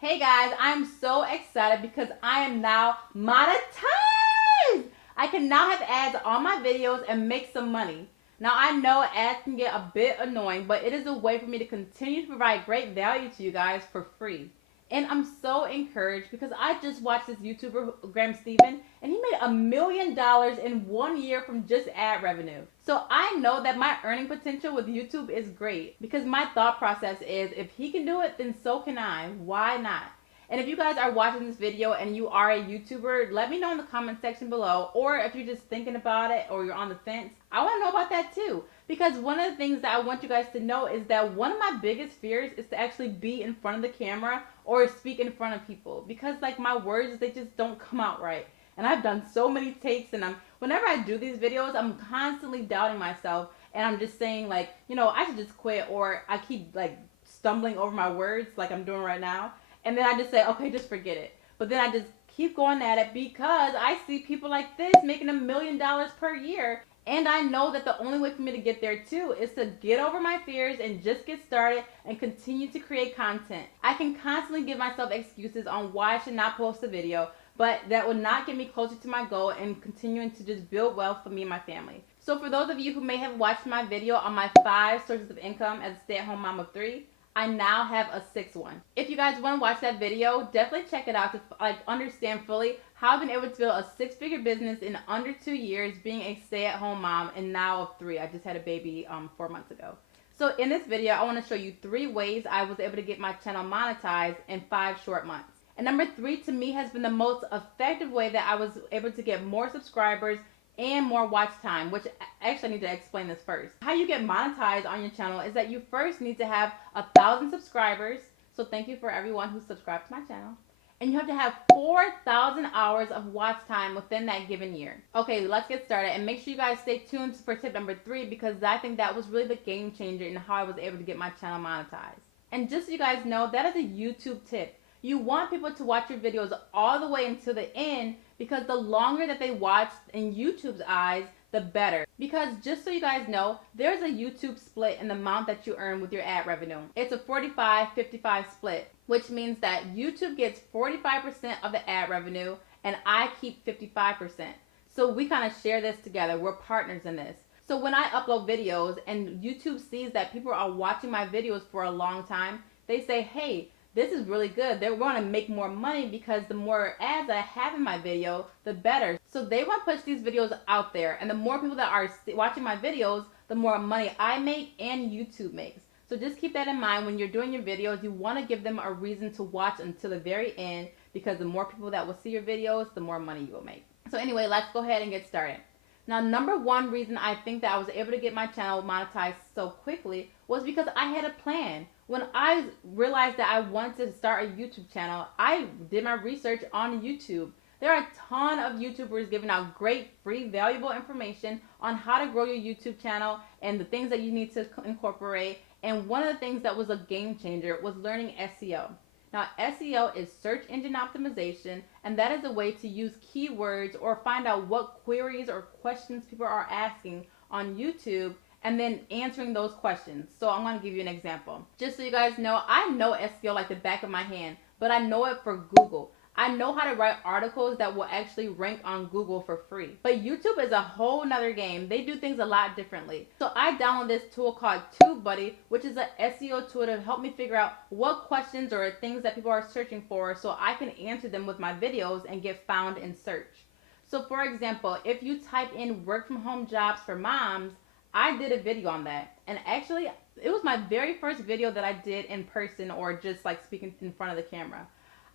Hey guys, I'm so excited because I am now monetized. I can now have ads on my videos and make some money. Now I know ads can get a bit annoying, but it is a way for me to continue to provide great value to you guys for free. And I'm so encouraged because I just watched this YouTuber, Graham Stephen, and he made $1 million in 1 year from just ad revenue. So I know that my earning potential with YouTube is great because my thought process is if he can do it, then so can I. Why not? And if you guys are watching this video and you are a YouTuber, let me know in the comment section below. Or if you're just thinking about it or you're on the fence, I want to know about that too. Because one of the things that I want you guys to know is that one of my biggest fears is to actually be in front of the camera or speak in front of people. Because like my words, they just don't come out right. And I've done so many takes and whenever I do these videos, I'm constantly doubting myself. And I'm just saying like, I should just quit, or I keep like stumbling over my words like I'm doing right now. And then I just say, okay, just forget it. But then I just keep going at it because I see people like this making $1 million per year. And I know that the only way for me to get there too is to get over my fears and just get started and continue to create content. I can constantly give myself excuses on why I should not post a video, but that would not get me closer to my goal and continuing to just build wealth for me and my family. So for those of you who may have watched my video on my 5 sources of income as a stay-at-home mom of 3, I now have a 6th one. If you guys want to watch that video, definitely check it out to understand fully how I've been able to build a 6-figure business in under 2 years being a stay-at-home mom, and now of 3. I just had a baby 4 months ago. So in this video, I want to show you 3 ways I was able to get my channel monetized in 5 short months. And number 3 to me has been the most effective way that I was able to get more subscribers and more watch time, which actually I need to explain this first. How you get monetized on your channel is that you first need to have 1,000 subscribers. So thank you for everyone who subscribed to my channel. And you have to have 4,000 hours of watch time within that given year. Okay, let's get started, and make sure you guys stay tuned for tip number 3 because I think that was really the game changer in how I was able to get my channel monetized. And just so you guys know, that is a YouTube tip. You want people to watch your videos all the way until the end because the longer that they watch in YouTube's eyes, the better. Because just so you guys know, there's a YouTube split in the amount that you earn with your ad revenue. It's a 45-55 split, which means that YouTube gets 45% of the ad revenue and I keep 55%. So we kind of share this together. We're partners in this. So when I upload videos and YouTube sees that people are watching my videos for a long time, they say, hey, this is really good. They want to make more money because the more ads I have in my video, the better. So they want to push these videos out there. And the more people that are watching my videos, the more money I make and YouTube makes. So just keep that in mind when you're doing your videos. You want to give them a reason to watch until the very end because the more people that will see your videos, the more money you will make. So anyway, let's go ahead and get started. Now, number 1 reason I think that I was able to get my channel monetized so quickly was because I had a plan. When I realized that I wanted to start a YouTube channel, I did my research on YouTube. There are a ton of YouTubers giving out great, free, valuable information on how to grow your YouTube channel and the things that you need to incorporate. And one of the things that was a game changer was learning SEO. Now, SEO is search engine optimization, and that is a way to use keywords or find out what queries or questions people are asking on YouTube and then answering those questions. So I'm going to give you an example. Just so you guys know, I know SEO like the back of my hand, but I know it for Google. I know how to write articles that will actually rank on Google for free. But YouTube is a whole nother game. They do things a lot differently. So I downloaded this tool called TubeBuddy, which is an SEO tool to help me figure out what questions or things that people are searching for so I can answer them with my videos and get found in search. So for example, if you type in work from home jobs for moms, I did a video on that. And actually, it was my very first video that I did in person or just like speaking in front of the camera.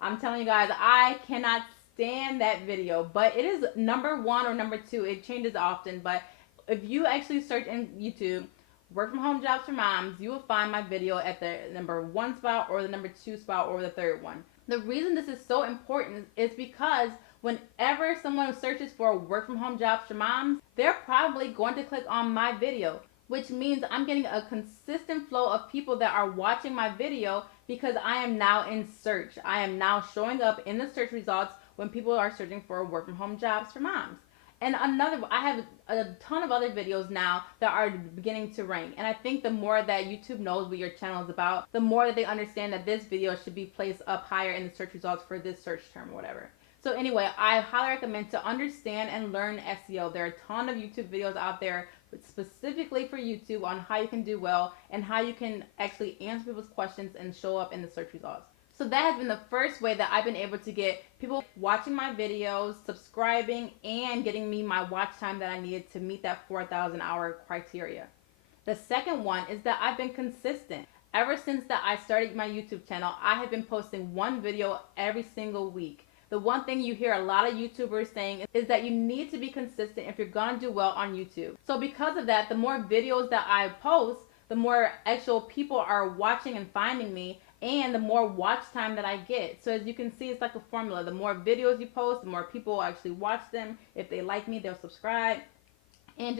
I'm telling you guys, I cannot stand that video, but it is number 1 or number 2. It changes often, but if you actually search in YouTube, work from home jobs for moms, you will find my video at the number 1 spot or the number 2 spot or the 3rd one. The reason this is so important is because whenever someone searches for work from home jobs for moms, they're probably going to click on my video, which means I'm getting a consistent flow of people that are watching my video because I am now in search. I am now showing up in the search results when people are searching for work from home jobs for moms. And I have a ton of other videos now that are beginning to rank. And I think the more that YouTube knows what your channel is about, the more that they understand that this video should be placed up higher in the search results for this search term or whatever. So anyway, I highly recommend to understand and learn SEO. There are a ton of YouTube videos out there specifically for YouTube on how you can do well and how you can actually answer people's questions and show up in the search results. So that has been the first way that I've been able to get people watching my videos, subscribing, and getting me my watch time that I needed to meet that 4,000 hour criteria. The second one is that I've been consistent. Ever since that I started my YouTube channel, I have been posting one video every single week. The one thing you hear a lot of YouTubers saying is that you need to be consistent if you're gonna do well on YouTube. So because of that, the more videos that I post, the more actual people are watching and finding me, and the more watch time that I get. So as you can see, it's like a formula. The more videos you post, the more people actually watch them. If they like me, they'll subscribe. And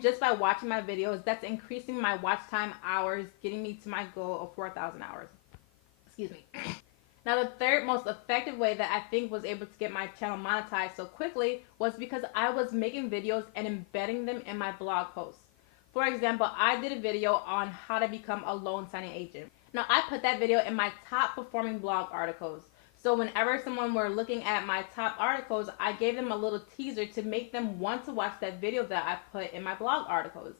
just by watching my videos, that's increasing my watch time hours, getting me to my goal of 4,000 hours. Excuse me. Now, the third most effective way that I think was able to get my channel monetized so quickly was because I was making videos and embedding them in my blog posts. For example, I did a video on how to become a loan signing agent. Now, I put that video in my top performing blog articles. So whenever someone were looking at my top articles, I gave them a little teaser to make them want to watch that video that I put in my blog articles.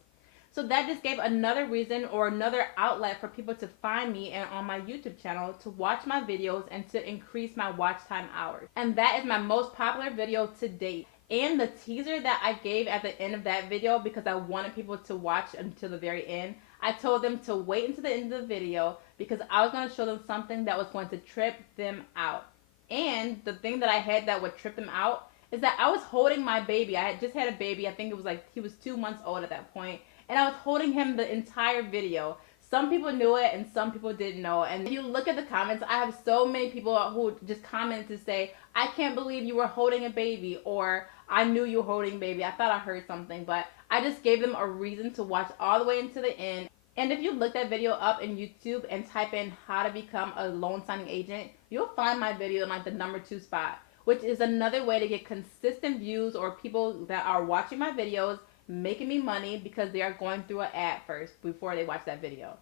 So that just gave another reason or another outlet for people to find me and on my YouTube channel to watch my videos and to increase my watch time hours. And that is my most popular video to date. And the teaser that I gave at the end of that video, because I wanted people to watch until the very end, I told them to wait until the end of the video because I was going to show them something that was going to trip them out. And the thing that I had that would trip them out is that I was holding my baby. I had just had a baby. I think it was like he was 2 months old at that point. And I was holding him the entire video. Some people knew it and some people didn't know. And if you look at the comments, I have so many people who just commented to say, I can't believe you were holding a baby, or I knew you were holding a baby. I thought I heard something, but I just gave them a reason to watch all the way into the end. And if you look that video up in YouTube and type in how to become a loan signing agent, you'll find my video in like the #2 spot, which is another way to get consistent views or people that are watching my videos making me money because they are going through an ad first before they watch that video.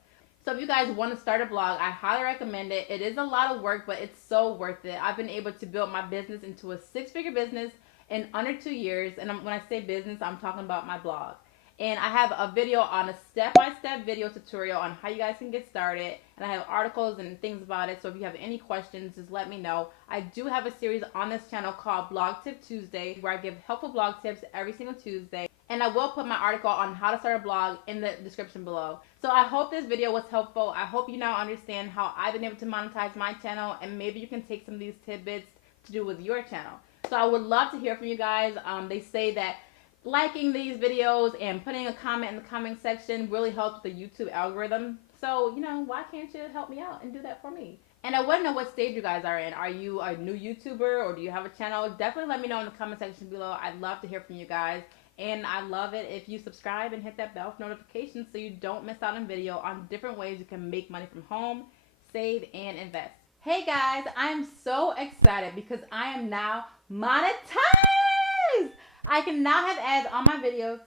So if you guys want to start a blog, I highly recommend it. It is a lot of work, but it's so worth it. I've been able to build my business into a 6-figure business in under 2 years. And when I say business, I'm talking about my blog. And I have a video on a step-by-step video tutorial on how you guys can get started. And I have articles and things about it. So if you have any questions, just let me know. I do have a series on this channel called Blog Tip Tuesday, where I give helpful blog tips every single Tuesday. And I will put my article on how to start a blog in the description below. So I hope this video was helpful. I hope you now understand how I've been able to monetize my channel, and maybe you can take some of these tidbits to do with your channel. So I would love to hear from you guys. They say that liking these videos and putting a comment in the comment section really helps the YouTube algorithm. So, you know, why can't you help me out and do that for me? And I want to know what stage you guys are in. Are you a new YouTuber or do you have a channel? Definitely let me know in the comment section below. I'd love to hear from you guys. And I love it if you subscribe and hit that bell for notifications so you don't miss out on video on different ways you can make money from home, save, and invest. Hey guys, I'm so excited because I am now monetized! I can now have ads on my videos.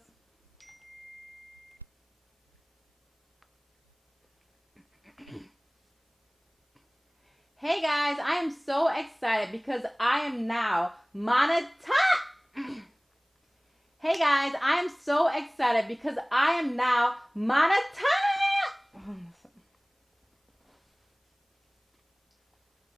Hey guys, I am so excited because I am now monetized! Hey guys, I am so excited because I am now monetized!